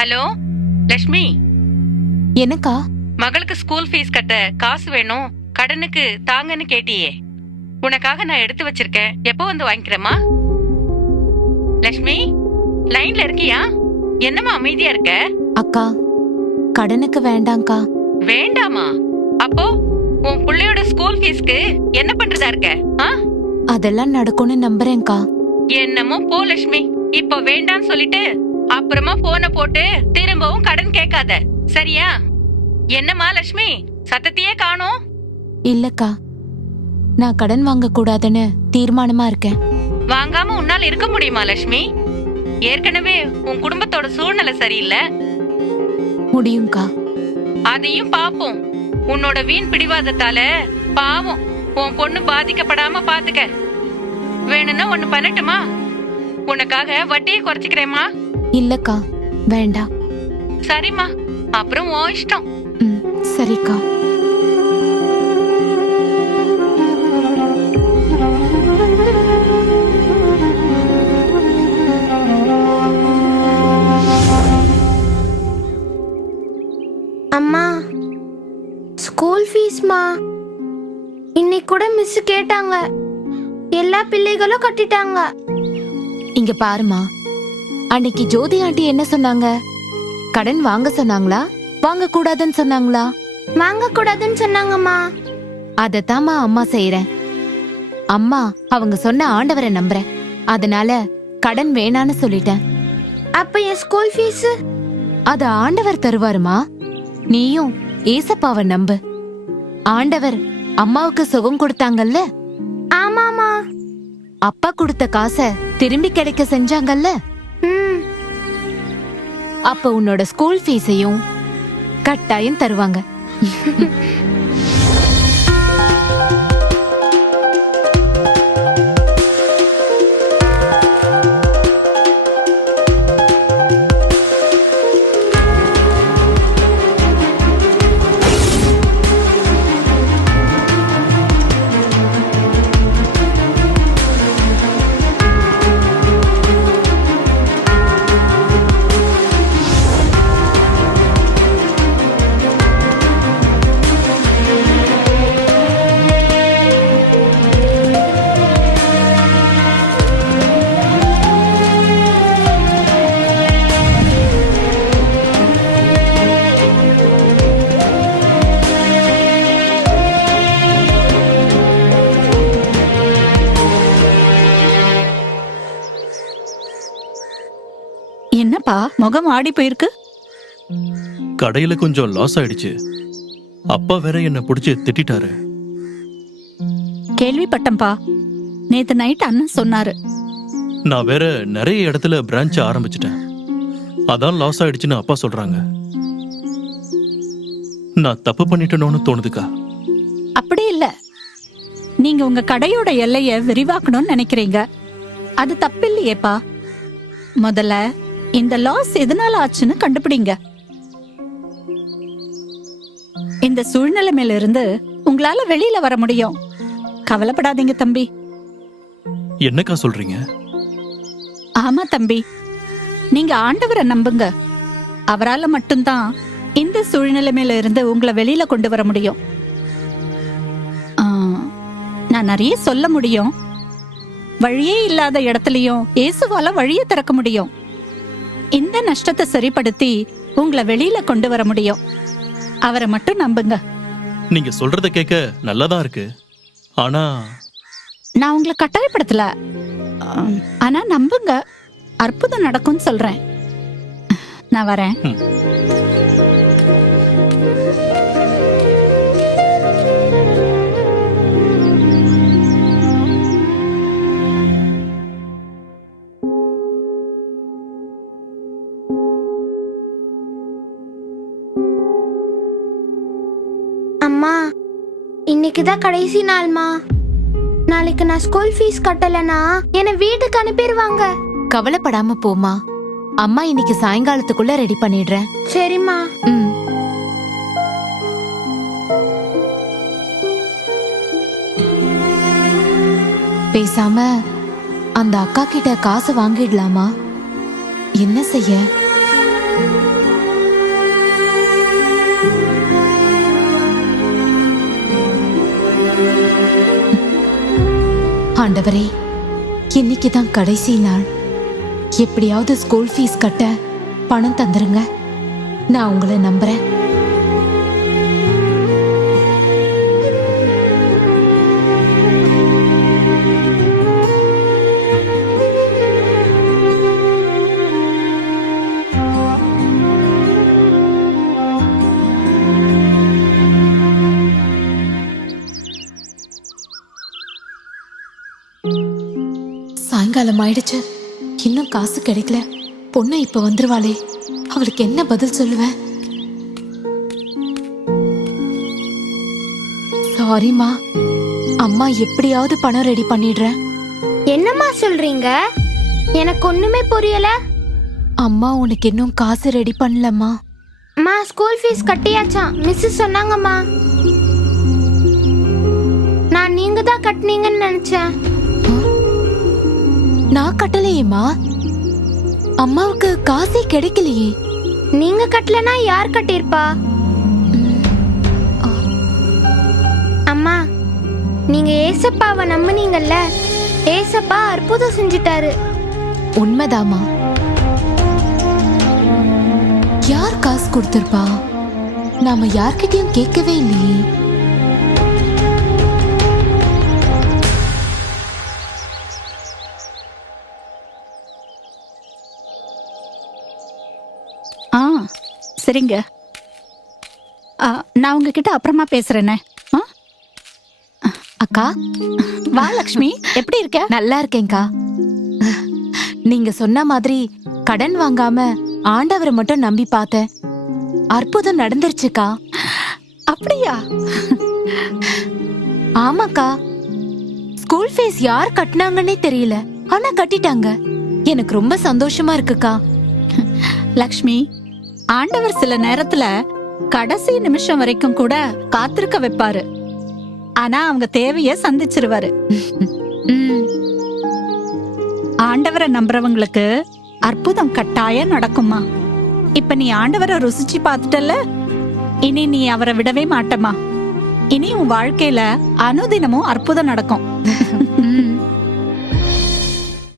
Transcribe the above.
Hello Lakshmi. என்னக்கா? மகளுக்கு school fees கட்ட காசு வேணும் கடனுக்கு தாங்கன்னு கேட்டியே. உனக்காக நான் எடுத்து வச்சிருக்கேன். எப்போ வந்து வாங்கிக்கிறேம்மா? லக்ஷ்மி லைன்ல இருக்கியா? என்னம்மா அமைதியா இருக்க? அக்கா கடனுக்கு வேண்டாங்க்கா வேண்டாமா? அப்போ உன் புள்ளையோட ஸ்கூல் ஃபீஸ்க்கு என்ன பண்றதா இருக்க? ஆ? அதெல்லாம் நடக்கும்னு நம்புறேன்க்கா. என்னமோ போ லட்சுமி இப்போ வேண்டாம்னு சொல்லிட்டு அப்புறமா போனை போட்டு திரும்பவும் கடன் கேட்காத. சரியா? என்னம்மா லட்சுமி? சத்தத்தையே காணோம். இல்லக்கா. நான் கடன் வாங்க கூடாதுன்னு தீர்மானமா இருக்கேன். வாங்காம உன்னால இருக்க முடியுமா லட்சுமி? ஏற்கனவே உன் குடும்பத்தோட சூழ்நிலை சரியில்லை. முடியும்க்கா. அதையும் பாப்போம். உன்னோட வீண் பிடிவாதத்தால பாவம் உன் பொண்ணு பாதிக்கப்படாம பாத்துக்க. வேணும்னா ஒண்ணு பண்ணட்டுமா? உனக்காக வட்டியை குறைச்சிக்கிறேம்மா. இல்லக்கா வேண்டாம் சரிம்மா அப்புறம் உன் இஷ்டம். ம் சரிக்கா. அம்மா ஸ்கூல் ஃபீஸ்மா இன்னைக்கு கூட மிஸ் கேட்டாங்க. எல்லா பிள்ளைகளும் கட்டிட்டாங்க. இங்க பாருமா அன்னைக்கு ஜோதி ஆண்டி என்ன சொன்னாங்க? கடன் வாங்க சொன்னாங்களா? வாங்க கூடாதுன்னு சொன்னாங்களா? வாங்க கூடாதுன்னு சொன்னாங்கம்மா. அதத்தாம்மா அம்மா செய்யறேன் அம்மா அவங்க சொன்ன ஆண்டவரை நம்புறேன். அதனால கடன் வேணான்னு சொல்லிட்டேன். அப்ப என் ஸ்கூல் ஃபீஸ் அது ஆண்டவர் தருவாருமா? நீயும் ஏசப்பாவை நம்பு. ஆண்டவர் அம்மாவுக்கு சுகம் கொடுத்தாங்கல்ல? ஆமாமா அப்பா கொடுத்த காசை திரும்பி கிடைக்க செஞ்சாங்கல்ல? அப்ப உன்னோட ஸ்கூல் ஃபீஸையும் கட்டாயம் தருவாங்க. என்னப்பா முகம் ஆடி போயிருக்கு? கடையில கொஞ்சம் லாஸ் ஆயிடுச்சு. அப்பா வேற என்ன புடிச்சு திட்டிட்டாரு. கேள்விப்பட்டம்பா நேத்து நைட் அண்ணன் சொன்னாரு. நான் வேற நிறைய இடத்துல பிரான்ச் ஆரம்பிச்சிட்டேன். அதான் லாஸ் ஆயிடுச்சுன்னு அப்பா சொல்றாங்க. நான் தப்பு பண்ணிட்டேனோன்னு தோணுதுக்கா? அப்படி இல்ல. நீங்க உங்க கடையோட எல்லைய விரிவாக்கணும்னு நினைக்கிறீங்க. அது தப்பில்லையேப்பா. முதல்ல இந்த லாஸ் எதனால ஆச்சுன்னு கண்டுபிடிங்க. இந்த சூழ்நிலைமையில இருந்து உங்களால வெளியில வர முடியும். கவலைப்படாதீங்க தம்பி. என்னக்கா சொல்றீங்க? ஆமா தம்பி. நீங்க ஆண்டவரை நம்புங்க. அவரால மட்டும்தான் இந்த சூழ்நிலைமையில இருந்து உங்களை வெளியில கொண்டு வர முடியும். நான் நிறைய சொல்ல முடியும். வழியே இல்லாத இடத்துலயும் இயேசுவால வழியை திறக்க முடியும். இந்த நஷ்டத்தை சரிப்படுத்தி உங்களை வெளியில கொண்டு வர முடியும். அவரை மட்டும் நம்புங்க. நீங்க சொல்றத கேட்க நல்லாதான் இருக்கு. ஆனா நான் உங்களை கட்டாயப்படுத்தல. ஆனா நம்புங்க. அற்புதம் நடக்கும்னு சொல்றேன். நான் வரேன். இன்னைக்கு தான் கடைசி நாள்மா. நாளைக்கு நான் ஸ்கூல் ஃபீஸ் கட்டலனா என்னை வீட்டுக்கு அனுப்பிடுவாங்க. கவலைப்படாம போமா அம்மா இன்னைக்கு சாயங்காலத்துக்குள்ள ரெடி பண்ணிடுறேன். சரிம்மா. ம். பேசாம அந்த அக்கா கிட்ட காசு வாங்கிடலாமா? என்ன செய்ய? ஆண்டவரே இன்னைக்கு தான் கடைசி நாள். எப்படியாவது ஸ்கூல் ஃபீஸ் கட்ட பணம் தந்துருங்க. நான் உங்களை நம்புறேன். ஆயிடுச்சு. இன்னும் காசு கிடைக்கல. பொண்ணு இப்ப வந்துருவாளே. அவளுக்கு என்ன பதில் சொல்லுவேன் சாரிம்மா அம்மா எப்படியாவது பணம் ரெடி பண்ணிடுறேன் என்னம்மா சொல்றீங்க? எனக்கு ஒண்ணுமே புரியல. அம்மா உனக்கு இன்னும் காசு ரெடி பண்ணலம்மா. அம்மா ஸ்கூல் ஃபீஸ் கட்டியாச்சாம் மிஸ் சொன்னாங்கம்மா. நான் நீங்க தான் கட்டினீங்கன்னு நினைச்சேன். நான் கட்டலையேம்மா. அம்மாவுக்கு காசே கிடைக்கலையே. நீங்க கட்டலனா யார் கட்டியிருப்பா? அம்மா நீங்க ஏசப்பாவை நம்புனீங்கல்ல? ஏசப்பா அற்புதம் செஞ்சுட்டாரு. உண்மைதாம்மா. யார் காசு கொடுத்திருப்பா? நாம யார்கிட்டயும் கேட்கவே இல்லையே. சரிங்க. ஆ, நான் உங்ககிட்ட அப்புறமா பேசுறேனே? அக்கா வா லக்ஷ்மி எப்படி இருக்க? நல்லா இருக்கேன்க்கா. நீங்க சொன்ன மாதிரி கடன் வாங்காம ஆண்டவரை மட்டும் நம்பி பார்த்தேன். அற்புதம் நடந்துருச்சுக்கா. அப்படியா? ஆமாக்கா. ஸ்கூல் ஃபீஸ் யார் கட்டினாங்கன்னே தெரியல. ஆனா கட்டிட்டாங்க. எனக்கு ரொம்ப சந்தோஷமா இருக்குக்கா. லக்ஷ்மி ஆண்டவர் சில நேரத்துல கடைசி நிமிஷம் வரைக்கும் கூட காத்திருக்க வைப்பாரு. ஆனா அவங்க தேவைய சந்திச்சிருவாரு. ம், ஆண்டவரை நம்புறவங்களுக்கு அற்புதம் கட்டாயம் நடக்குமா? இப்ப நீ ஆண்டவரை ருசிச்சு பார்த்துட்டல இனி நீ அவரை விடவே மாட்டமா இனி உன் வாழ்க்கையில அனுதினமும் அற்புதம் நடக்கும்.